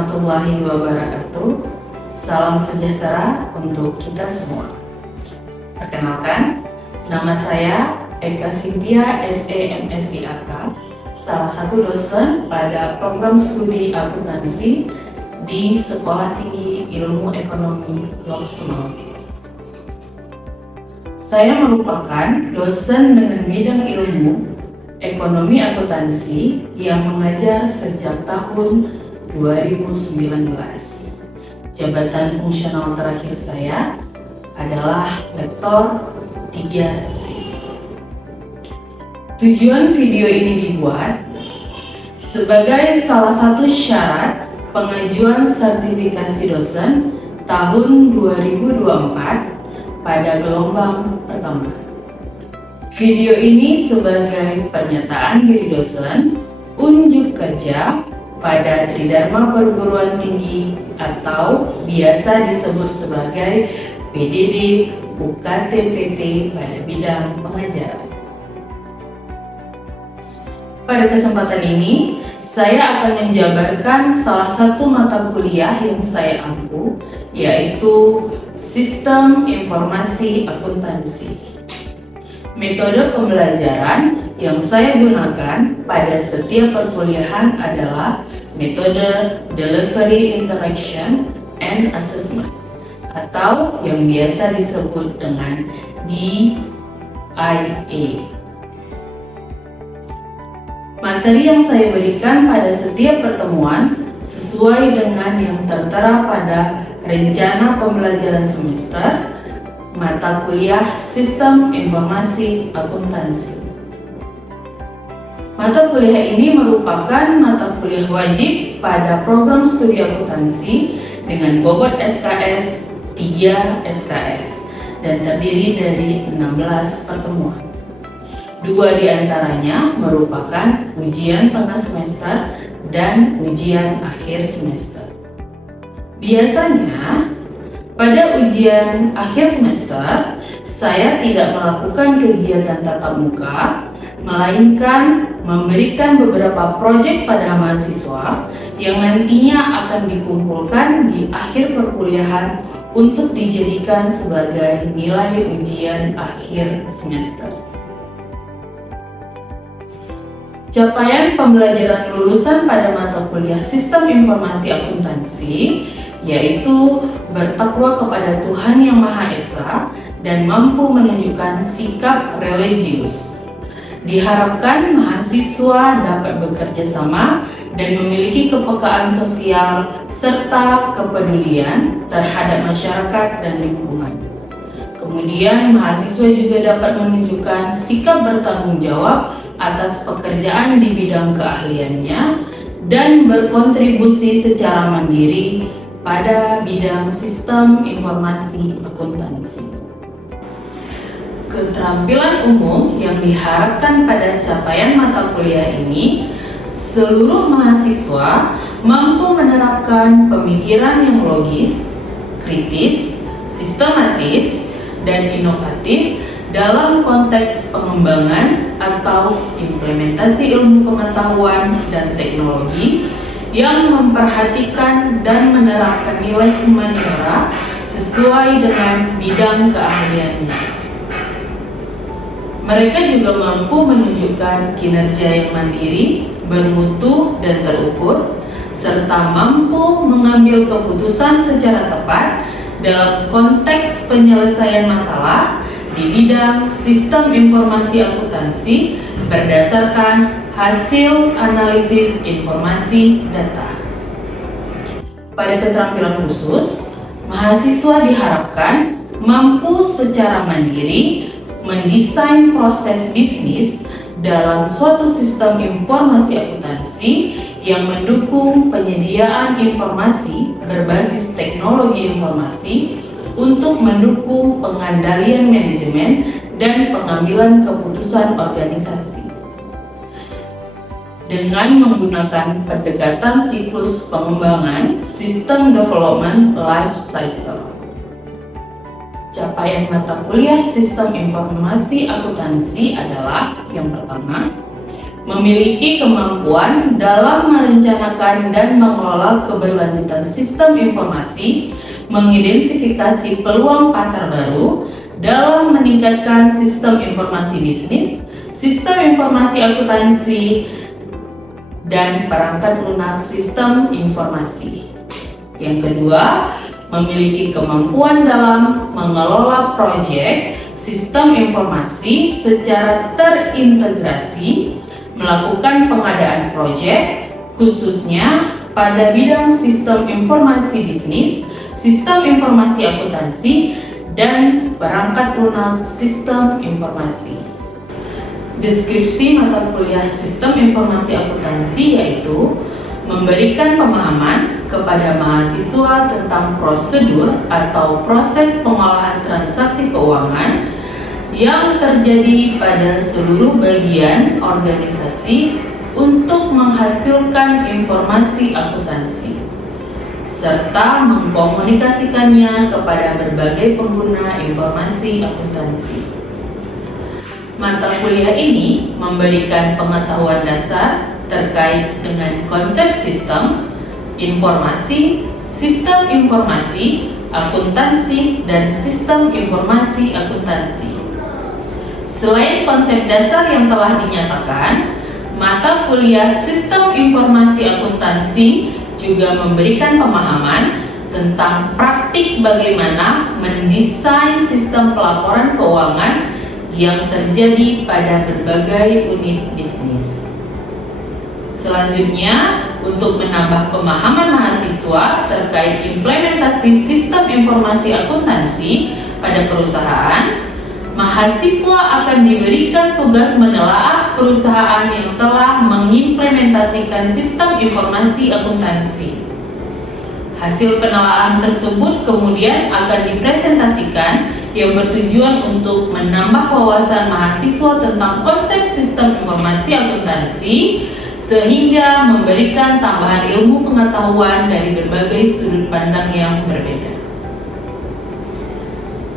warahmatullahi wabarakatuh. Salam sejahtera untuk kita semua. Perkenalkan, nama saya Eka Cynthia SEMSIAK, salah satu dosen pada program studi akuntansi di Sekolah Tinggi Ilmu Ekonomi Loksmawe. Saya merupakan dosen dengan bidang ilmu ekonomi akuntansi yang mengajar sejak tahun 2019. Jabatan fungsional terakhir saya adalah Lektor 3C. Tujuan video ini dibuat sebagai salah satu syarat pengajuan sertifikasi dosen tahun 2024 pada gelombang pertama. Video ini sebagai pernyataan diri dosen unjuk kerja pada Tridharma Perguruan Tinggi atau biasa disebut sebagai PDD UKT-PT pada bidang pengajaran. Pada kesempatan ini, saya akan menjabarkan salah satu mata kuliah yang saya ampu, yaitu Sistem Informasi Akuntansi. Metode pembelajaran yang saya gunakan pada setiap perkuliahan adalah metode Delivery Interaction and Assessment atau yang biasa disebut dengan DIA. Materi yang saya berikan pada setiap pertemuan sesuai dengan yang tertera pada rencana pembelajaran semester mata kuliah Sistem Informasi Akuntansi. Mata kuliah ini merupakan mata kuliah wajib pada program studi akuntansi dengan bobot SKS 3 SKS dan terdiri dari 16 pertemuan. 2 diantaranya merupakan ujian tengah semester dan ujian akhir semester. Biasanya, pada ujian akhir semester, saya tidak melakukan kegiatan tatap muka, melainkan memberikan beberapa proyek pada mahasiswa yang nantinya akan dikumpulkan di akhir perkuliahan untuk dijadikan sebagai nilai ujian akhir semester. Capaian pembelajaran lulusan pada mata kuliah Sistem Informasi Akuntansi yaitu bertakwa kepada Tuhan Yang Maha Esa dan mampu menunjukkan sikap religius. Diharapkan mahasiswa dapat bekerja sama dan memiliki kepekaan sosial serta kepedulian terhadap masyarakat dan lingkungan. Kemudian mahasiswa juga dapat menunjukkan sikap bertanggung jawab atas pekerjaan di bidang keahliannya dan berkontribusi secara mandiri pada bidang Sistem Informasi Akuntansi. Keterampilan umum yang diharapkan pada capaian mata kuliah ini, seluruh mahasiswa mampu menerapkan pemikiran yang logis, kritis, sistematis, dan inovatif dalam konteks pengembangan atau implementasi ilmu pengetahuan dan teknologi yang memperhatikan dan menerapkan nilai humaniora sesuai dengan bidang keahliannya. Mereka juga mampu menunjukkan kinerja yang mandiri, bermutu dan terukur, serta mampu mengambil keputusan secara tepat dalam konteks penyelesaian masalah di bidang Sistem Informasi Akuntansi berdasarkan hasil analisis informasi data. Pada keterampilan khusus, mahasiswa diharapkan mampu secara mandiri mendesain proses bisnis dalam suatu sistem informasi akuntansi yang mendukung penyediaan informasi berbasis teknologi informasi untuk mendukung pengendalian manajemen dan pengambilan keputusan organisasi. Dengan menggunakan pendekatan siklus pengembangan System Development Life Cycle. Capaian mata kuliah Sistem Informasi Akuntansi adalah yang pertama, memiliki kemampuan dalam merencanakan dan mengelola keberlanjutan sistem informasi, mengidentifikasi peluang pasar baru dalam meningkatkan sistem informasi bisnis, sistem informasi akuntansi, dan perangkat lunak sistem informasi. Yang kedua, memiliki kemampuan dalam mengelola proyek sistem informasi secara terintegrasi, melakukan pengadaan proyek, khususnya pada bidang sistem informasi bisnis, sistem informasi akuntansi, dan perangkat lunak sistem informasi. Deskripsi mata kuliah sistem informasi akuntansi yaitu memberikan pemahaman kepada mahasiswa tentang prosedur atau proses pengolahan transaksi keuangan yang terjadi pada seluruh bagian organisasi untuk menghasilkan informasi akuntansi, serta mengkomunikasikannya kepada berbagai pengguna informasi akuntansi. Mata kuliah ini memberikan pengetahuan dasar terkait dengan konsep sistem informasi, akuntansi, dan sistem informasi akuntansi. Selain konsep dasar yang telah dinyatakan, mata kuliah sistem informasi akuntansi juga memberikan pemahaman tentang praktik bagaimana mendesain sistem pelaporan keuangan yang terjadi pada berbagai unit bisnis. Selanjutnya, untuk menambah pemahaman mahasiswa terkait implementasi sistem informasi akuntansi pada perusahaan, mahasiswa akan diberikan tugas menelaah perusahaan yang telah mengimplementasikan sistem informasi akuntansi. Hasil penelaahan tersebut kemudian akan dipresentasikan yang bertujuan untuk menambah wawasan mahasiswa tentang konsep sistem informasi akuntansi sehingga memberikan tambahan ilmu pengetahuan dari berbagai sudut pandang yang berbeda.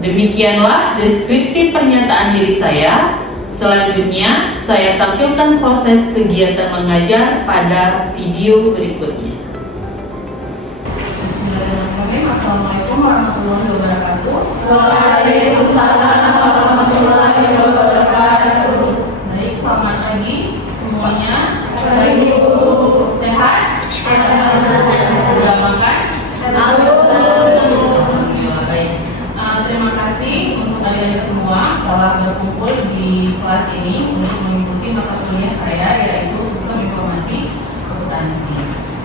Demikianlah deskripsi pernyataan diri saya. Selanjutnya, saya tampilkan proses kegiatan mengajar pada video berikutnya. Bismillahirrahmanirrahim. Assalamualaikum warahmatullahi wabarakatuh. Waalaikumsalam warahmatullahi wabarakatuh. Baik, selamat pagi semuanya. Baik, Bu. Sehat? Sehat. Sudah makan? Alhamdulillah. Baik. Terima kasih untuk adik-adik semua telah berkumpul di kelas ini untuk mengikuti mata kuliah saya yaitu Sistem Informasi Akuntansi.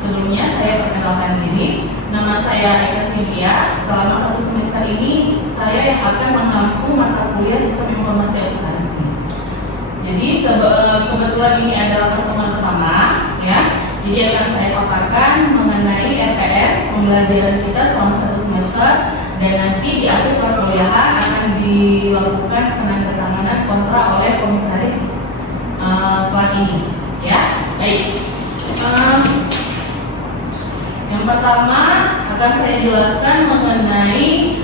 Sebelumnya saya perkenalkan diri, nama saya Eka Cynthia. Selama 1 semester ini saya yang akan mengampu mata kuliah Sistem Informasi Akuntansi. Jadi kebetulan ini adalah pertemuan pertama, ya. Jadi akan saya paparkan mengenai RPS pembelajaran kita selama 1 semester. Dan nanti di akhir perkuliahan akan dilakukan penandatanganan kontrak oleh komisaris kelas ini, ya. Baik. Yang pertama akan saya jelaskan mengenai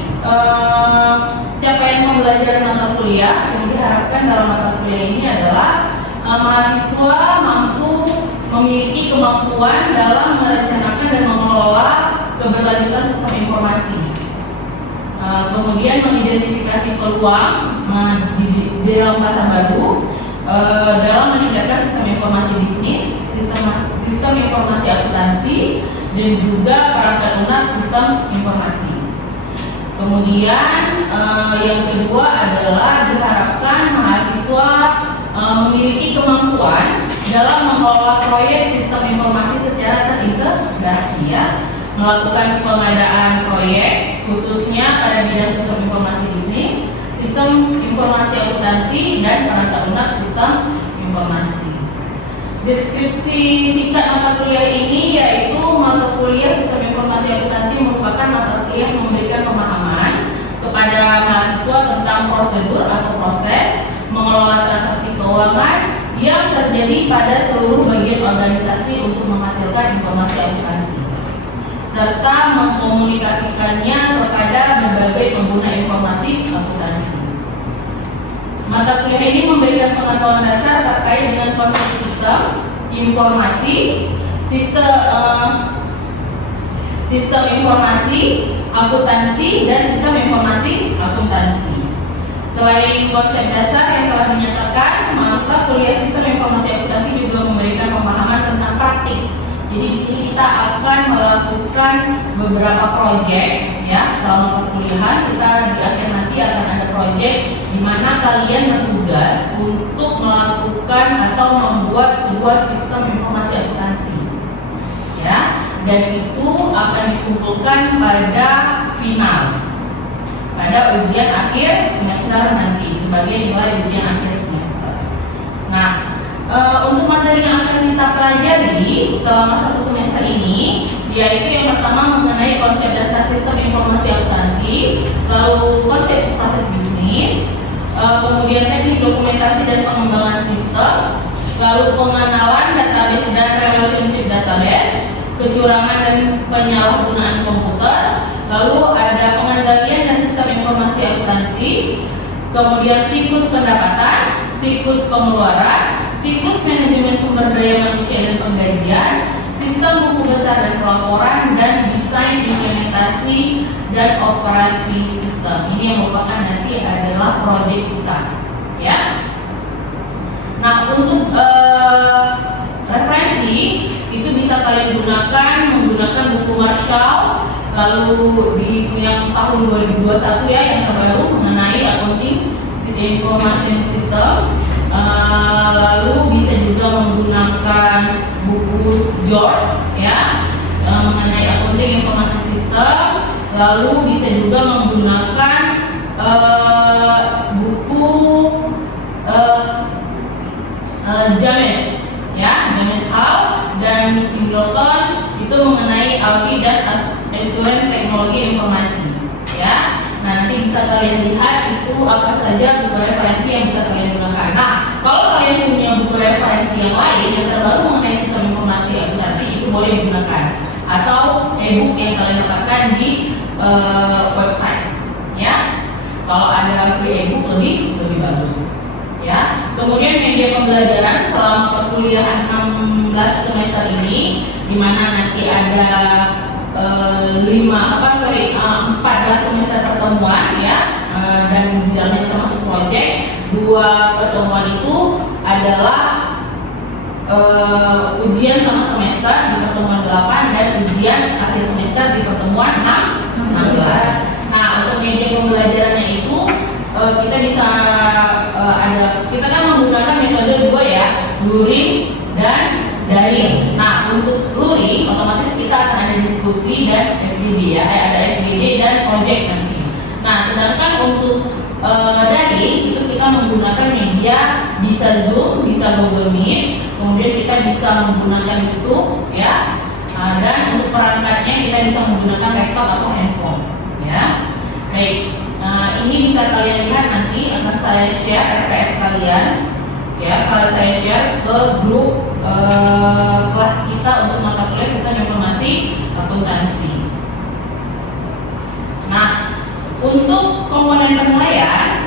capaian pembelajaran mata kuliah yang diharapkan dalam mata kuliah ini adalah mahasiswa mampu memiliki kemampuan dalam merencanakan dan mengelola keberlanjutan sistem informasi. Kemudian mengidentifikasi peluang di dalam pasar baru dalam meningkatkan sistem informasi bisnis, sistem informasi akuntansi, dan juga perangkat lunak sistem informasi. Kemudian yang kedua adalah diharapkan mahasiswa memiliki kemampuan dalam mengelola proyek sistem informasi secara terintegrasi, ya. Melakukan pengadaan proyek khususnya pada bidang sistem informasi bisnis, sistem informasi akuntansi, dan perangkat lunak sistem informasi. Deskripsi singkat mata kuliah ini yaitu mata kuliah sistem informasi akuntansi merupakan mata kuliah yang memberikan pemahaman kepada mahasiswa tentang prosedur atau proses mengelola transaksi keuangan yang terjadi pada seluruh bagian organisasi untuk menghasilkan informasi akuntansi, serta mengkomunikasikannya kepada berbagai pengguna informasi akuntansi. Mata kuliah ini memberikan pengetahuan dasar terkait dengan konsep sistem informasi, sistem informasi akuntansi, dan sistem informasi akuntansi. Selain konsep dasar yang telah dinyatakan, mata kuliah sistem informasi akuntansi juga memberikan pemahaman tentang praktik. Jadi di sini kita akan melakukan beberapa proyek ya selama perkuliahan. Kita di akhir nanti akan ada proyek di mana kalian bertugas untuk melakukan atau membuat sebuah sistem informasi akuntansi. Ya, dan itu akan dikumpulkan pada final, pada ujian akhir semester nanti sebagai nilai ujian akhir semester. Nah, untuk materi yang akan kita pelajari selama satu semester ini, yaitu yang pertama mengenai konsep dasar sistem informasi akuntansi, lalu konsep proses bisnis, kemudian teknik dokumentasi dan pengembangan sistem, lalu pengenalan database dan relationship database, kecurangan dan penyalahgunaan komputer, lalu ada pengendalian dan sistem informasi akuntansi, kemudian siklus pendapatan, siklus pengeluaran, siklus manajemen sumber daya manusia dan penggajian, sistem buku besar dan pelaporan, dan desain implementasi dan operasi sistem. Ini yang merupakan nanti adalah proyek kita, ya. Nah, untuk referensi itu bisa kalian gunakan menggunakan buku Marshall, lalu di yang tahun 2021 ya yang terbaru mengenai accounting information system. Lalu bisa juga menggunakan buku George ya mengenai accounting informasi sistem. Lalu bisa juga menggunakan buku James ya, James Hall dan Singleton itu mengenai audit dan asuransi teknologi informasi ya. Nah, nanti bisa kalian lihat itu apa saja buku referensi yang bisa kalian gunakan. Nah, kalau kalian punya buku referensi yang lain yang terbaru mengenai sistem informasi akuntansi itu boleh digunakan, atau e-book yang kalian dapatkan di website ya. Kalau ada free e-book lebih bagus ya. Kemudian media pembelajaran selama perkuliahan 16 semester ini, di mana nanti ada 14 semester pertemuan ya, dan di dalamnya termasuk proyek. 2 pertemuan itu adalah ujian tengah semester di pertemuan 8 dan ujian akhir semester di pertemuan 16. Nah, untuk media pembelajarannya itu kita bisa kita kan menggunakan metode 2 ya, luring dan daring. Nah, untuk luring otomatis kita akan ada diskusi dan FGD ya, ada FGD dan project nanti. Nah, sedangkan untuk daring itu kita menggunakan media bisa Zoom, bisa Google Meet, kemudian kita bisa menggunakan YouTube ya. Dan untuk perangkatnya kita bisa menggunakan laptop atau handphone ya. Baik, ini bisa kalian lihat nanti akan saya share RPS kalian ya, kalau saya share ke grup kelas kita untuk mata kuliah sistem informasi akuntansi. Nah, untuk komponen penilaian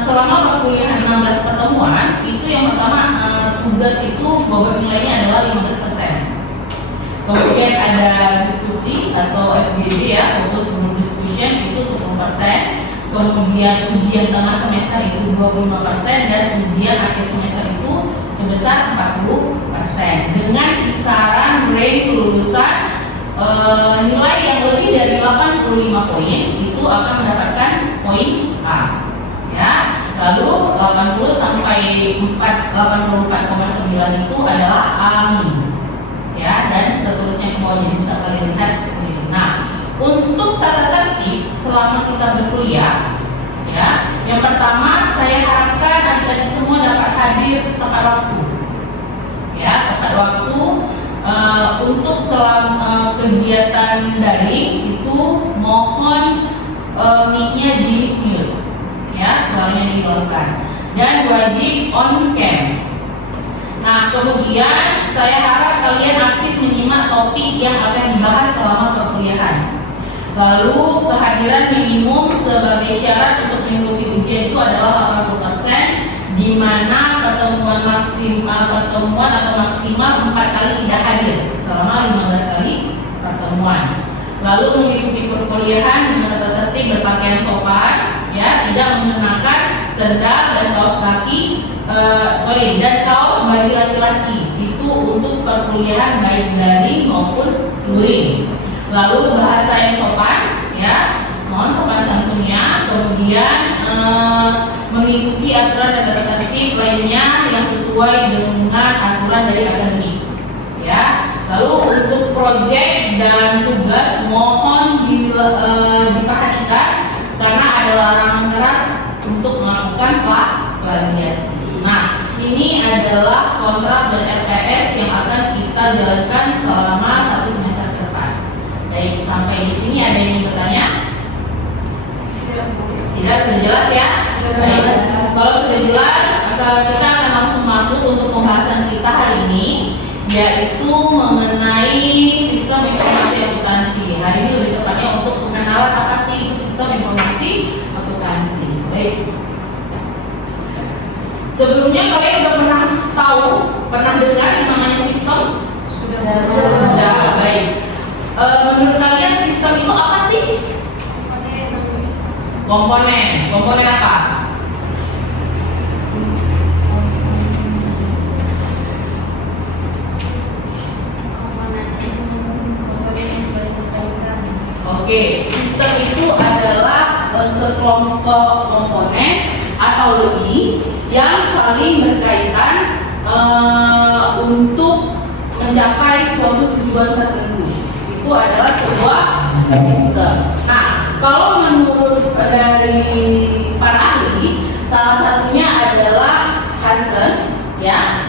selama perkuliahan 16 pertemuan itu yang pertama tugas itu bobot nilainya adalah 15%. Kemudian ada diskusi atau FGD ya, fokus group discussion itu 10%. Kemudian ujian tengah semester itu 25% dan ujian akhir semester itu sebesar 40%. Dengan kisaran range kelulusan nilai yang lebih dari 85 poin itu akan mendapatkan poin A. Ya. Lalu 80 sampai 84,9 itu adalah A-. Ya, dan seterusnya ke bawah, jadi bisa kalian lihat sendiri. Nah, untuk tata tertib selama kita berkuliah, ya, yang pertama saya harapkan adik-adik semua dapat hadir tepat waktu, ya, tepat waktu. Untuk selama kegiatan daring itu mohon mic-nya di mute, ya, suaranya dikeluarkan, dan wajib on cam. Nah, kemudian saya harap kalian aktif menyimak topik yang akan dibahas selama perkuliahan. Lalu kehadiran minimum sebagai syarat untuk mengikuti ujian itu adalah 80%. di mana pertemuan atau maksimal 4 kali tidak hadir selama 15 kali pertemuan. Lalu mengikuti perkuliahan dengan tata tertib berpakaian sopan, ya, tidak mengenakan sendal dan kaos dan kaos bagi laki-laki. Itu untuk perkuliahan baik daring maupun luring. Lalu bahasa yang sopan, ya, mohon sopan santunnya. Kemudian mengikuti aturan dan tata tertib lainnya yang sesuai dengan aturan dari akademik, ya. Lalu untuk proyek dan tugas mohon diperhatikan karena ada larangan keras untuk melakukan plagiasi. Nah, ini adalah kontrak dan RPS yang akan kita jalankan selama 1 semester ke depan. Baik, sampai di sini ada yang ingin bertanya? Tidak, sudah jelas ya? Baik, kalau sudah jelas, kita akan langsung masuk untuk pembahasan kita hari ini, yaitu mengenai sistem informasi akuntansi. Hari ini lebih tepatnya untuk pengenalan apa sih itu sistem informasi akuntansi. Baik. Sebelumnya kalian udah pernah dengar yang namanya sistem? Sudah. Baik. Menurut kalian sistem itu apa sih? Komponen apa? Oke, sistem itu adalah sekelompok komponen atau lebih yang saling berkaitan untuk mencapai suatu tujuan tertentu. Itu adalah sebuah sistem. Nah, kalau menurut dari para ahli, salah satunya adalah Hasan, ya.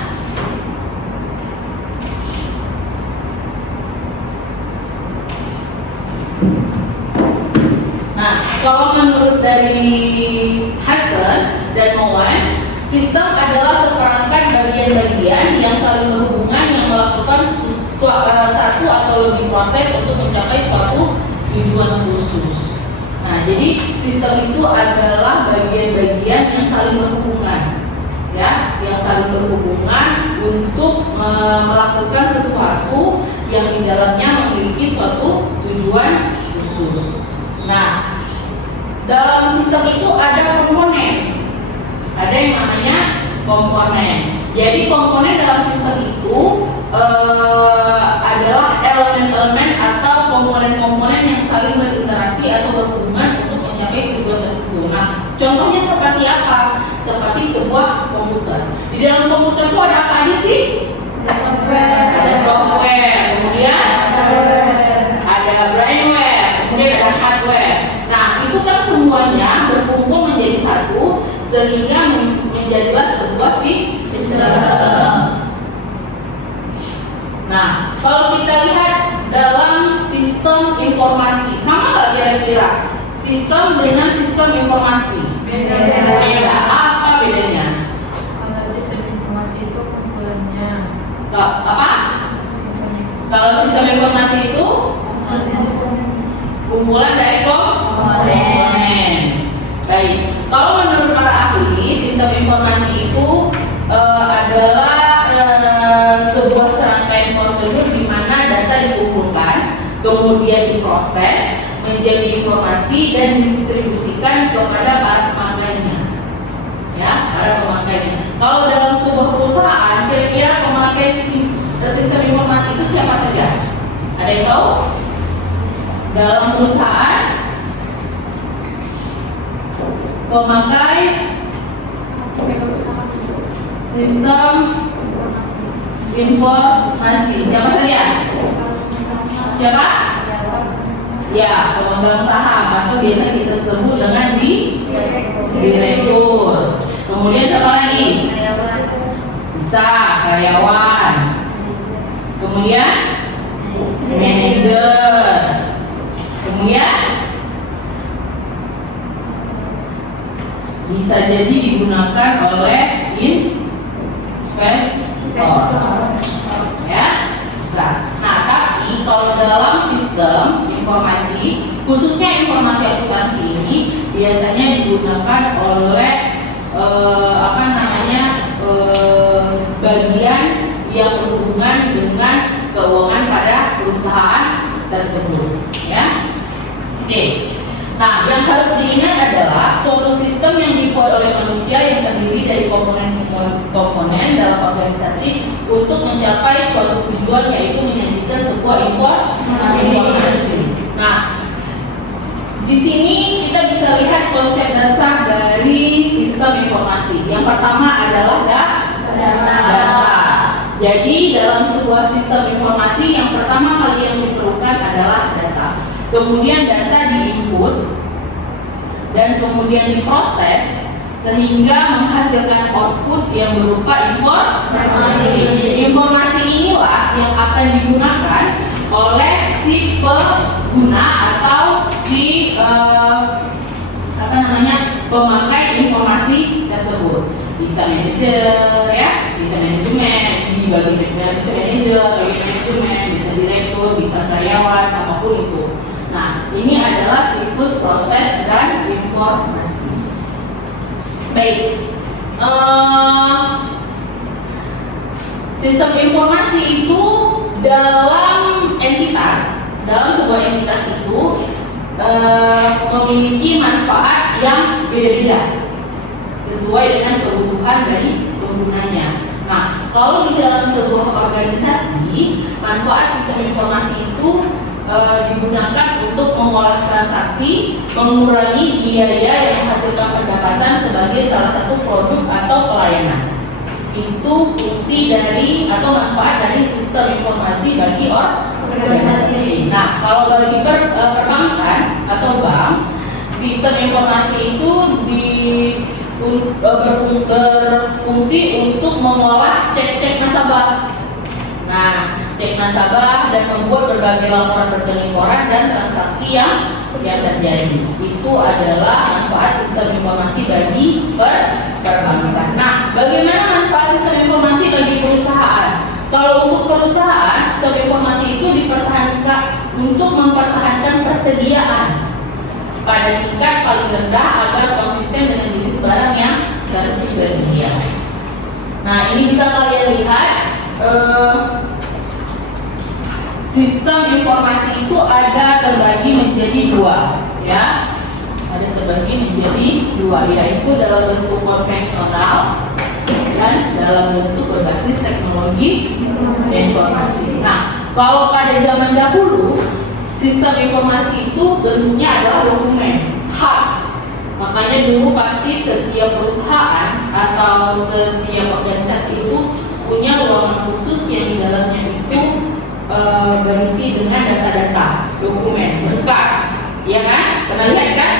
Nah, kalau menurut dari Hasan dan Mowan, sistem adalah seperangkat bagian-bagian yang saling berhubungan yang melakukan satu atau lebih proses untuk mencapai suatu tujuan khusus. Nah, jadi sistem itu adalah bagian-bagian yang saling berhubungan, ya, yang saling berhubungan untuk melakukan sesuatu yang di dalamnya memiliki suatu tujuan khusus. Nah, dalam sistem itu ada komponen, ada yang namanya komponen. Jadi komponen dalam sistem itu adalah elemen-elemen atau komponen-komponen yang saling berinteraksi atau berhubungan untuk mencapai tujuan tertentu. Nah, contohnya seperti apa? Seperti sebuah komputer. Di dalam komputer itu ada apa aja sih? Ada software, kemudian ada brainware, kemudian ada hardware. Nah, itu kan semuanya berkumpul menjadi satu sehingga menjadilah sebuah sistem. Nah, kalau kita lihat dalam sistem informasi, sama nggak kira-kira sistem dengan sistem informasi? Beda. Apa bedanya? Kalau sistem informasi itu kumpulannya. Apa? Kalau sistem informasi itu kumpulan dari komponen. Baik. Kalau menurut para ahli, sistem informasi itu adalah sebuah serangkaian prosedur di mana data dikumpulkan, kemudian diproses menjadi informasi dan didistribusikan kepada para pemakainya. Ya, para pemakainya. Kalau dalam sebuah perusahaan, kira-kira pemakai sistem informasi itu siapa saja? Ada yang tahu? Dalam perusahaan, pemakai sistem informasi siapa saja? Siapa? Ya, pemegang saham atau biasa kita sebut dengan direktur. Kemudian siapa lagi? Bisa karyawan. Kemudian manajer. Kemudian bisa jadi digunakan oleh investor, ya, bisa. Nah, tapi kalau dalam sistem informasi, khususnya informasi akuntansi ini biasanya digunakan oleh perusahaan tersebut, ya. Oke. Nah, yang harus diingat adalah suatu sistem yang dibuat oleh manusia yang terdiri dari komponen dalam organisasi untuk mencapai suatu tujuan, yaitu menyajikan sebuah informasi. Nah, di sini kita bisa lihat konsep dasar dari sistem informasi. Yang pertama adalah data. Jadi dalam sebuah sistem informasi yang pertama kali yang diperlukan adalah data. Kemudian data diinput dan kemudian diproses sehingga menghasilkan output yang berupa informasi. Informasi inilah yang akan digunakan oleh si pengguna atau si pemakai informasi tersebut. Bisa manajer, ya, bisa manajemen, bisa manajer, bagi manajemen, bisa direktur, bisa karyawan, apapun itu. Nah, ini adalah siklus proses dan informasi. Baik, sistem informasi itu dalam sebuah entitas itu memiliki manfaat yang beda-beda sesuai dengan kebutuhan dari penggunanya. Nah, kalau di dalam sebuah organisasi, manfaat sistem informasi itu digunakan untuk mengolah transaksi, mengurangi biaya yang menghasilkan pendapatan sebagai salah satu produk atau pelayanan. Itu fungsi dari atau manfaat dari sistem informasi bagi organisasi. Nah, kalau bagi perbankan atau bank, sistem informasi itu berfungsi untuk mengolah cek-cek nasabah. Nah, cek nasabah dan membuat berbagai laporan rekening koran dan transaksi yang terjadi. Itu adalah manfaat sistem informasi bagi perbankan. Nah, bagaimana manfaat sistem informasi bagi perusahaan? Kalau untuk perusahaan, sistem informasi itu dipertahankan untuk mempertahankan persediaan pada tingkat paling rendah agar konsisten dengan jenis barang yang tersedia. Nah, ini bisa kalian lihat. Sistem informasi itu ada terbagi menjadi dua, ya. Ada terbagi menjadi dua, yaitu dalam bentuk konvensional dan dalam bentuk berbasis teknologi informasi. Nah, kalau pada zaman dahulu, sistem informasi itu bentuknya adalah dokumen, hard. Makanya dulu pasti setiap perusahaan atau setiap organisasi itu punya ruangan khusus yang di dalamnya itu berisi dengan data-data, dokumen, berkas, ya kan? Pernah lihat kan?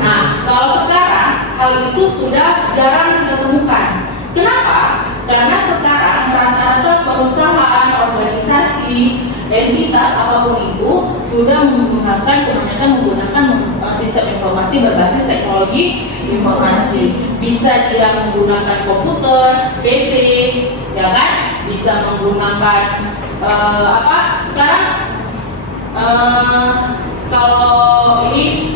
Nah, kalau sekarang hal itu sudah jarang kita temukan. Kenapa? Karena sekarang rata-rata perusahaan, organisasi, entitas apapun itu sudah kebanyakan menggunakan sistem informasi berbasis teknologi informasi. Bisa dia menggunakan komputer, PC, ya kan? Bisa menggunakan sekarang kalau ini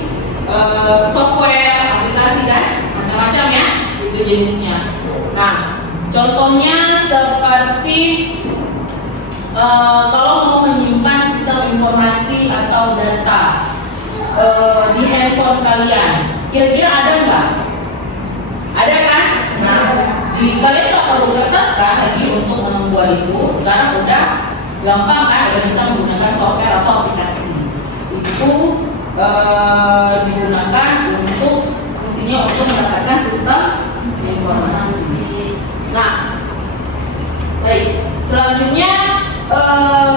software, aplikasi kan, macam-macam ya, itu jenisnya. Nah, contohnya seperti kalau mau menyimpan sistem informasi atau data di handphone kalian, kira-kira ada nggak? Ada kan? Nah, kalian nggak perlu kertas kan lagi untuk membuat itu. Sekarang udah gampang kan, udah bisa menggunakan software atau aplikasi. Itu digunakan untuk fungsinya untuk mendapatkan sistem informasi. Nah, baik. Selanjutnya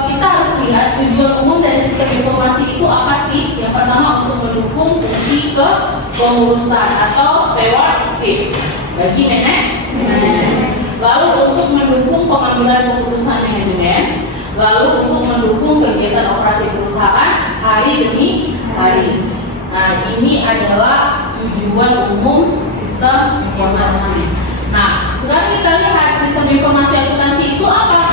kita harus lihat tujuan umum dari sistem informasi itu apa sih? Yang pertama untuk mendukung fungsi kepengurusan atau stewardship bagi manajemen. Lalu untuk mendukung pengambilan keputusan manajemen. Lalu untuk mendukung kegiatan operasi perusahaan hari demi hari. Nah, ini adalah tujuan umum sistem informasi. Nah, sekarang kita lihat sistem informasi akuntansi itu apa?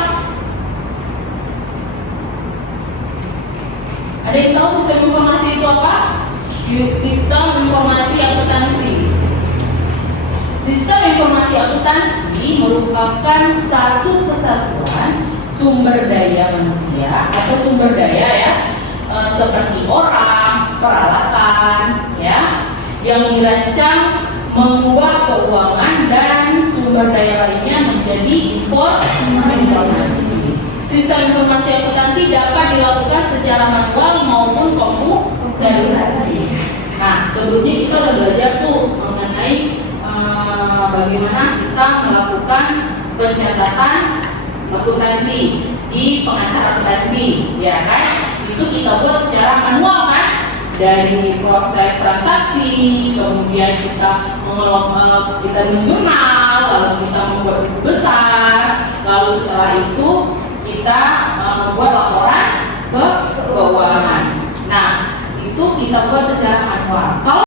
Ada yang tahu sistem informasi itu apa? Sistem informasi akuntansi. Sistem informasi akuntansi merupakan satu kesatuan sumber daya manusia atau sumber daya ya, seperti orang, peralatan, ya, yang dirancang mengubah keuangan dan sumber daya lainnya menjadi informasi. Sistem informasi akuntansi dapat dilakukan secara manual maupun komputerisasi. Nah, sebelumnya kita udah belajar tuh mengenai bagaimana kita melakukan pencatatan akuntansi di pengantar akuntansi, ya kan? Itu kita buat secara manual kan? Dari proses transaksi, kemudian kita kita menjurnal, lalu kita membuat buku besar, lalu setelah itu kita membuat laporan ke keuangan. Nah, itu kita buat secara manual. Kalau